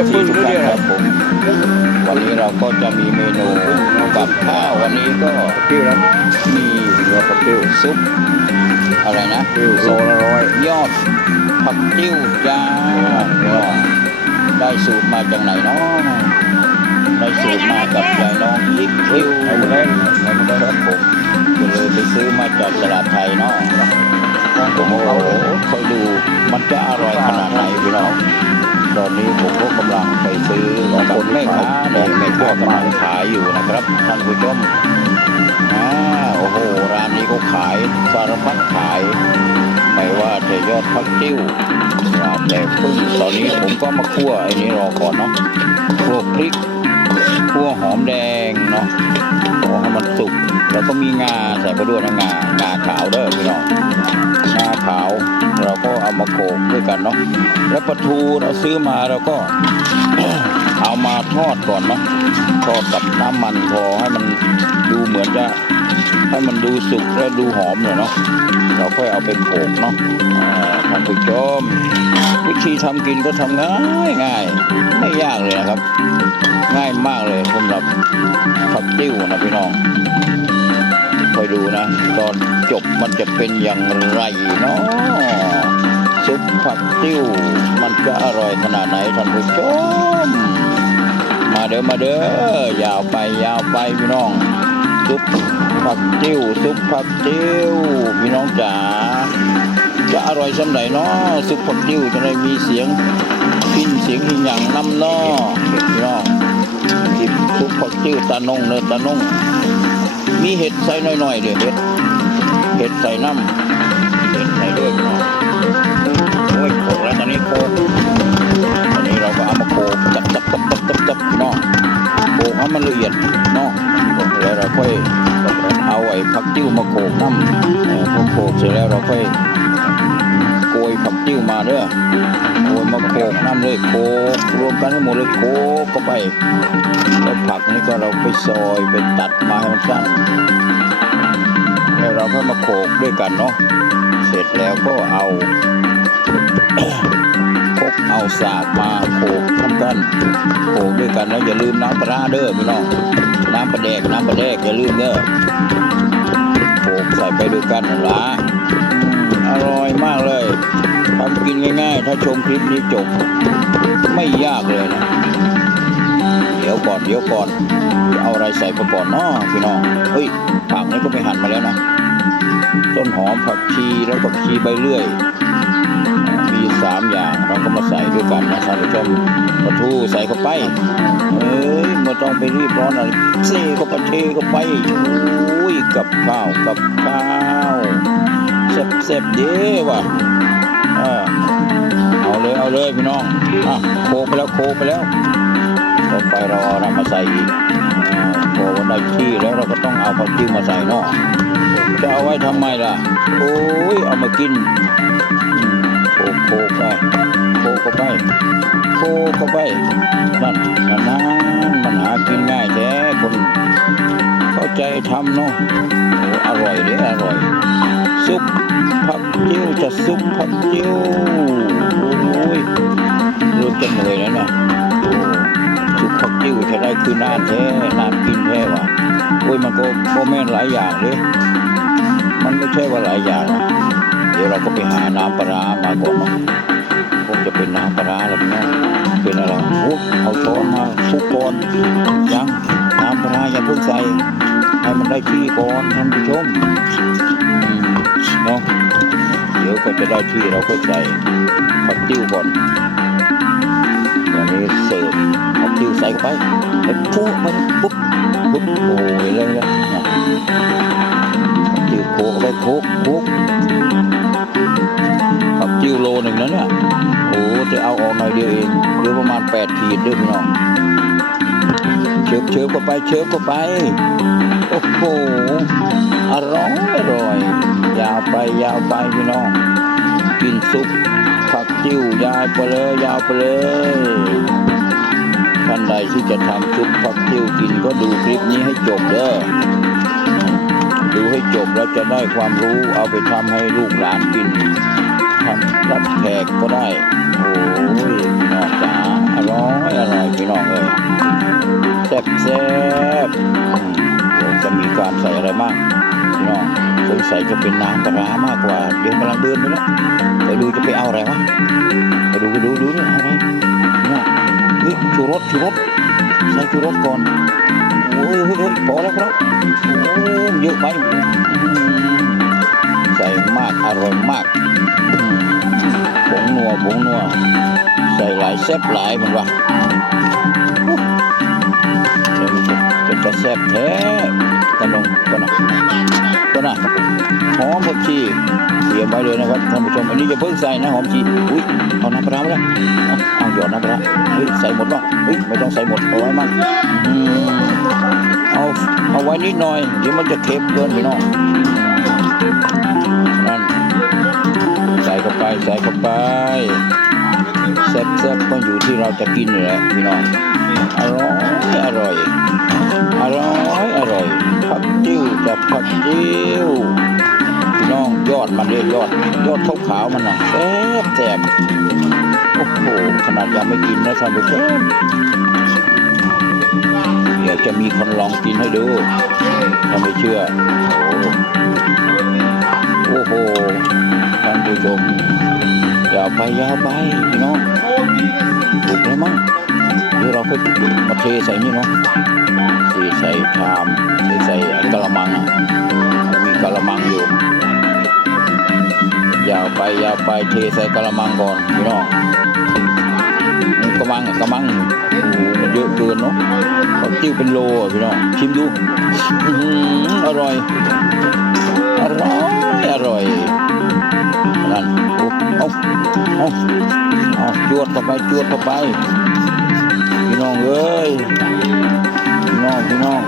จะพึ่งทุกหรือท่านเนี่ยครับผมวันนี้เราก็จะมีเมนูกับข้าววันนี้ก็ติ้วนะมีเนื้อผักติ้วซุปอะไรนะติ้วโลละร้อยยอดผักติ้วจ้าได้สูตรมาจากไหนเนาะได้สูตรมากับยายน้องยิกคิวไอ้หมดแดงไอ้หมดแดงครับผมก็เลยไปซื้อมาจากตลาดไทยเนาะโอ้โหคอยดูมันจะอร่อยขนาดไหนพี่น้อง ตอนนี้ผมก็กำลังไปซื้อกับแม่ค้าเนี่ยแม่ค้ากำลังขายอยู่นะครับท่านผู้ชมอ่าโอ้โหร้านนี้เขาขายสารพัดขายไม่ว่าจะยอดพักติ้วว่าแต่พึ่งตอนนี้ผมก็มาคั่วไอ้นี้รอก่อนเนาะคั่วพริกคั่วหอมแดงเนาะขอให้มันสุกแล้วก็มีงาใส่ไปด้วยนะงางาขาวเด้อพี่น้องงาขาวเรา ก็เอามาโขกด้วยกันเนาะแล้วปลาทูเราซื้อมาเราก็ เอามาทอดก่อนเนาะทอดกับน้ำมันพอให้มันดูเหมือนจะให้มันดูสุกและดูหอมหน่อยเนาะเราค่อยเอาไปโขกเนาะท่านผู้ชมวิธีทำกินก็ทำง่ายง่ายไม่ยากเลยนะครับ ง่ายมากเลยสำหรับผักติ้วนะพี่น้อง อยดูนะ ตอนจบมันจะเป็นอย่างไรเนาะซุปผักติ้ว มันจะอร่อยขนาดไหนท่านผู้ชม มาเด้อมาเด้อยาวไปยาวไปพี่น้อง ซุปผักติ้ว ซุปผักติ้วพี่น้องจ๋าจะอร่อยสำไหนเนาะซุปผักติ้วจะได้มีเสียงพินเสียงหินอย่างน้ำเนอพี่น้องจิบซุปผักติ้วตานงเนื้อตานง มีเห็ดใส่หน่อยๆเดี๋ยวเห็ดเห็ดใส่น้ำเห็ดใส่ด้วยพี่น้องโอ้ยโขกแล้วตอนนี้โขกตอนนี้เราก็เอามาโขกจับจับจับจับจับจับเนาะโขกให้มันละเอียดเนาะแล้วเราค่อยเอาไอ้ผักติ้วมาโขกน้ำพอโขกเสร็จแล้วเราค่อยโกยผักติ้วมาเด้อโกยมาโขกน้ำเลยโขกรวมกันให้หมดเลยโขกเข้าไป ผักนี่ก็เราไปซอยไปตัดมาให้มันสั้นแล้วเราก็มาโขกด้วยกันเนาะเสร็จแล้วก็เอาพกเอาสากมาโขกทำกันโขกด้วยกันแล้วอย่าลืมน้ำปลาเด้อพี่น้องน้ำปลาแดกน้ำปลาแดกอย่าลืมเด้อโขกใส่ไปด้วยกันนั่นละอร่อยมากเลยทำกินง่ายๆ ถ้าชมคลิปนี้จบ ไม่ยากเลยนะ ดี๋ยวก่อนเดี๋ยวก่อนจะเอาอะไรใส่ไปก่อนเนาะพี่น้องเฮ้ยผักนี่ก็ไปหั่นมาแล้วนะต้นหอมผักชีแล้วก็ชีใบเลื่อยมีสามอย่างเราก็มาใส่ด้วยกันนะท่านผู้ชมปลาทูใส่เข้าไปเอ้ยไม่ต้องไปรีบร้อนอะไรเซ่ก็ไปเทก็ไปอุ้ยกับข้าวกับข้าวเซ็บเซ็บเด้ว่ะเออเอาเลยเอาเลยพี่น้องอะโคไปแล้วโคไปแล้ว ต่อไปเราเอาอะไรมาใส่อีกอ่าพอได้ที่แล้วเราก็ต้องเอาผักชีมาใส่เนาะจะเอาไว้ทำไมล่ะ โอ้ยเอามากินโคกโคกไปโคกเข้าไปโคกเข้าไปนั่นมันนานมันหากินง่ายแท้คนเข้าใจทำเนาะอร่อยเด้ออร่อย ซุปผักจิ้วจะซุปผักจิ้วโอ้ยริ่มจะเหนื่อย จิ้วจะได้คือนานแท้นานกินแท้ว่ะโอ้ยมันก็โมแม่นหลายอย่างเลยมันไม่ใช่ว่าหลายอย่าง เดี๋ยวเราก็ไปหาน้ำปลามาก่อนเนาะคงจะเป็นน้ำปลาร้าแล้วพี่น้เป็นอะไรโอ้เอาช้อนมาคลุกก่อนยังน้ำปลาอย่าเพิ่งใส่ให้มันได้ที่ก่อนท่านผู้ชมเนาะเดี๋ยวก็จะได้ที่เราก็ใส่ผักติ้วก่อน วันนี้เสิร์ฟผักติ้วใส่เข้าไปแล้วปุ๊บมันปุ๊บปุ๊บโอ้ยเลยเลยนะผักติ้วโคกเข้าไปโคกโคกผักติ้วโลหนึ่งนะเนี่ยโอ้จะเอาออกหน่อยเดียวเองเหลือประมาณแปดขีดด้วยพี่น้องเชิบเชิบเข้าไปเชิบเข้าไปโอ้โหอร่อยอร่อยยาวไปยาวไปพี่น้องกินซุป ผักจิ้วยาวไปเลยยาวไปเลยท่านใดที่จะทำชุบผักจิ้วกินก็ดูคลิปนี้ให้จบเด้อดูให้จบแล้วจะได้ความรู้เอาไปทำให้ลูกหลานกินทำรับแขกก็ได้ โอ้ยน่าจ๋าอร่อยอร่อยพี่น้องเอ้ยแซ่บแซ่ สงสัยจะเป็นน้ำปลารามากกว่า เดี๋ยวกำลังเดินไปแล้วไปดูจะไปเอาอะไรวะไปดูไปดูดูนี่อะไรเนี่ยนี่ชูรสชูรสใส่ชูรสก่อนโอ้ยเฮ้ยเฮ้ยพอแล้วครับโอ้ยเยอะไปใส่มากอร่อยมากผงนัวผงนัวใส่หลายแซ่บหลายเหมือนว่า จะจะแซ่บแท้ตะนงก็นะก็นะหอมผักชีเตรียมไว้เลยนะครับท่านผู้ชมอันนี้จะเพิ่งใส่นะหอมชีอุ้ยเอาน้ำปลาร้ามาแล้วเอาหยอดน้ำปลาเฮ้ยใส่หมดป่ะเฮ้ยไม่ต้องใส่หมดเอาไว้มั่งอืมเอาเอาไว้นิดหน่อยเดี๋ยวมันจะเค็มเกินพี่น้องนั่นใส่เข้าไปใส่เข้าไปแซ่บๆก็อยู่ที่เราจะกินนี่แหละพี่น้องอร่อยอร่อย อร่อยอร่อยผักจิ้วจากผักจิ้วพี่น้องยอดมันเรียยอด ยอดขาวๆมันน่ะแซ่บแซ่บโอ้โหขนาดยังไม่กินนะท่านผู้ชมเดี๋ยวจะมีคนลองกินให้ดูถ้าไม่เชื่อ โอ้โหท่านผู้ชมอย่าไปยาไปพี่น้องถูกแล้วมั้ง เดี๋ยวเราก็มาเทใส่นี่เนาะเทใส่ชามเทใส่กระมังอะมีกระมังอยู่ยาวไปยาวไปเทใส่กระมังก่อนพี่น้องกระมังอะกระมังมันเยอะเกินเนาะเขาติ้วเป็นโลอะพี่น้องชิมดูอร่อย อร่อยอร่อยนั่นอ้เอาเอาเอาจวดเข้าไปจวดเข้าไป องเอ้ยพี่น้องพี่น้อง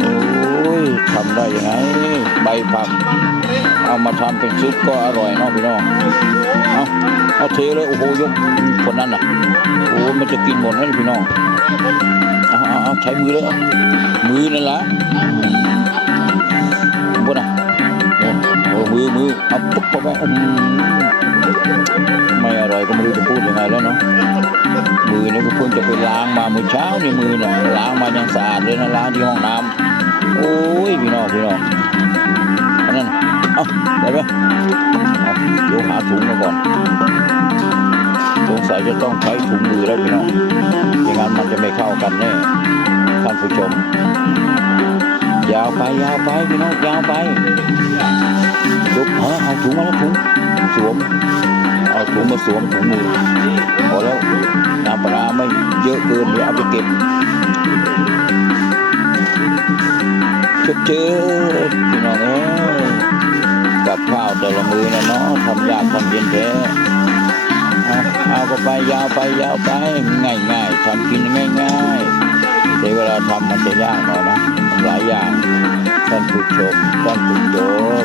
โอ้ยทำได้ยังไงใบผัก เอามาทำเป็นซุปก็อร่อยเนาะพี่น้องเอาเอาเทเลยโอ้โหยกคนนั้นน่ะโอ้มันจะกินหมดนะพี่น้องเอาเอาเอาใช้มือเลยเอามือนั่นละบนน่ะโอ้มือมือเอาปุ๊บเข้าไป ไรก็ไม่รู้จะพูดยังไงแล้วเนาะมือนี่ก็เพิ่งจะไปล้างมาเมื่อเช้านี่มือน่ะล้างมายังสะอาดเลยนะล้างที่ห้องน้ำโอ้ยพี่น้องพี่น้องอันนั้นเอาได้ไหมเอาดี๋ยวหาถุงมาก่อนสงสัยจะต้องใช้ถุงมือแล้วพี่น้องไม่งั้นมันจะไม่เข้ากันแน่ท่านผู้ชม ยาวไปยาวไปพี่น้องยาวไปลุกเออเอาถุงมาแล้วถุงสวม ถุงมาสวมถุงมือพอแล้วน้ำปลาไม่เยอะเกินเดี๋ยวเอาไปเก็บเจอเจอพี่น้องเอ้กับข้าวแต่ละมือนะเนาะทำยากทำเย็นแท้เอาเอาก็ไปยาวไปยาวไปง่ายง่ายๆทำกินง่ายง่ายๆแต่เวลาทำมันจะยากหน่อยนะหลายอย่างท่านผู้ชมท่านผู้ชม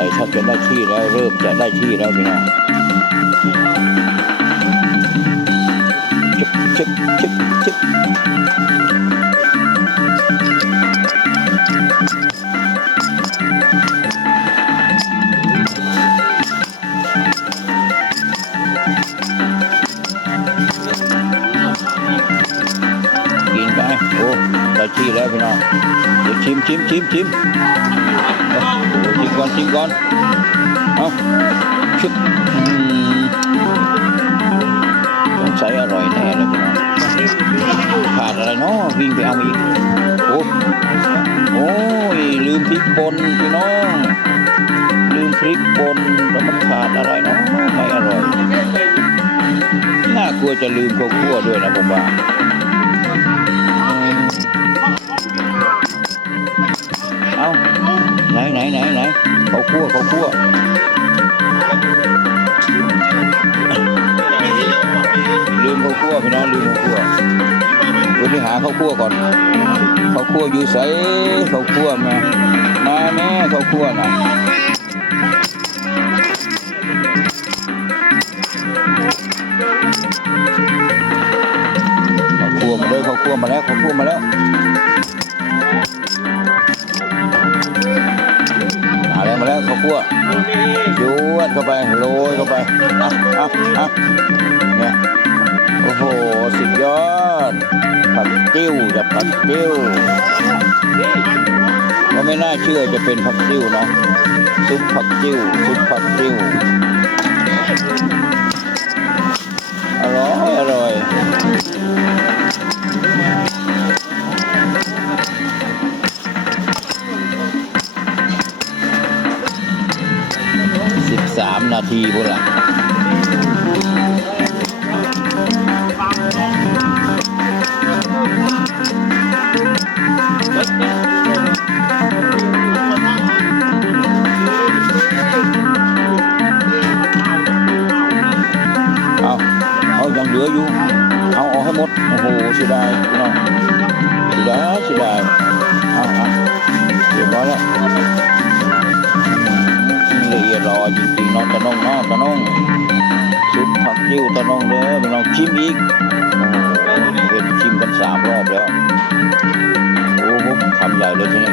สงสัยถ้าจะได้ที่แล้วเริ่มจะได้ที่แล้วพี่น้องชิบชิบชิบชิบกินไปโอ้ได้ที่แล้วพี่น้องเดี๋ยวชิมชิมชิมชิมชิม ก่อนชิมก่อน เอาชุบอืมสงสัยอร่อยแน่เลยพี่น้องขาดอะไรเนาะวิ่งไปเอาอีก โอ้โอ้ยลืมพริกป่นพี่น้อง ลืมพริกป่นแล้วมันขาดอะไรเนาะไม่อร่อย น่ากลัวจะลืมข้าวคั่วด้วยนะผมว่าเอาไหนไหนไหนไหน เขาคั่วเขาคั่วลืมเขาคั่วพี่น้องลืมเขาคั่วเดี๋ยวไปหาเขาคั่วก่อนเขาคั่วอยู่ใสเขาคั่วมามาแม่เขาคั่วมาเขาคั่วมาเลยเขาคั่วมาแล้วเขาคั่วมาแล้ว คั่วยวดเข้าไปโรยเข้าไปอะอะอะเนี่ยโอ้โหสุดยอดผักติ้วจะผักติ้วก็ไม่น่าเชื่อจะเป็นผักติ้วเนาะซุปผักติ้วซุปผักติ้วอร่อยอร่อย สามนาทีพุ่นละเอาเอายังเหลืออยู่ เอาออกให้หมด โอ้โหเสียดายพี่น้องเสียดายเสียดายเอาเอาเรียบร้อยแล้ว รอจริงๆเนาะตะนงน้องตะนงซุปผักจิ้วตะนงเด้อพี่น้องชิมอีกเห็นชิมกันสามรอบแล้วโอ้โหคำใหญ่เลยทีนี้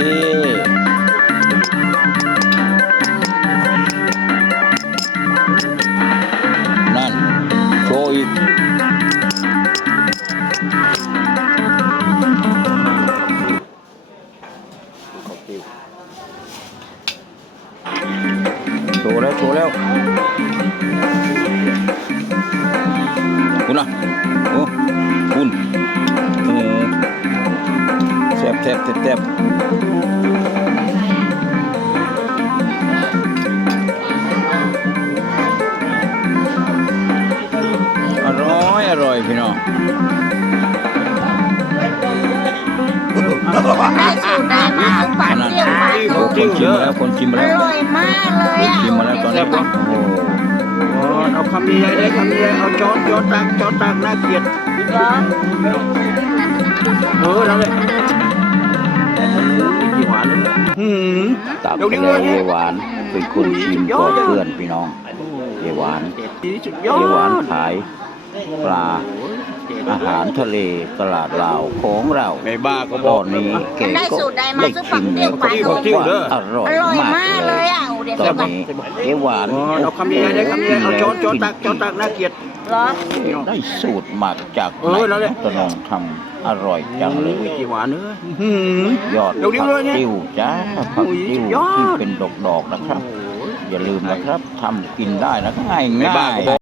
นั่นโชว์อีกโชว์แล้วโชว์แล้วคุณนะโอ้คุณโอ้แซ่ ชิมมาแล้วคนชิมมาอแล้วร่อยมากเลยอะชิมมาแล้วตอนนี้โอ้โหอ๋อเอาคำใหญ่ๆเลยคำใหญ่ๆเอาจอนจอนตักจอนตักน่าเกลียดเหรอเออนั่นแหละกี่หวานเลยหืม ตับเดี๋ยวไปนี้แล้วเลยยายหวาน เป็นคนชิมก่อนเพื่อนพี่น้องยายหวานดีสุดยอดยายหวานขายปลา อาหารทะเลตลาดลาวของเราไม่บ้าก็บตออกนนี้แกได้ก็สูตรได้มาได้ซุปชิผักมเตี้ยวไปขอจิ้วเด้ออร่อยอร่อยมากมากเลเลยยอะโอ้เดี๋ยวตอจะนมานี้ยายหวานอ๋อเอาคำใหญ่ๆเลยคำใหญ่ๆเอาจอนจอนตักจอนตักน่าเกลียดเหรอได้สูตรหมักจากเออนั่นแหละตะนองทำอร่อยจังเลย กี่หวานเนื้อหืมยอดเดี๋ยวนี้ผัเลยเนี่ยติ้วจ้าผักโอ้ยติ้วยอด ที่เป็นดอกๆนะครับ อย่าลืมนะครับทำกินได้นะง่ายไม่บ้าง่าย ก็บอก